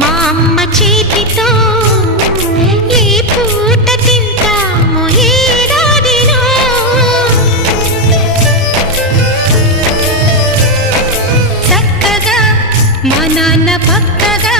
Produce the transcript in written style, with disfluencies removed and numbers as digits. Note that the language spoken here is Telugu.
మా అమ్మ చేతితో ఏ పూట తింటాము ఏడాదిలో. చక్కగా మా నాన్న పక్కగా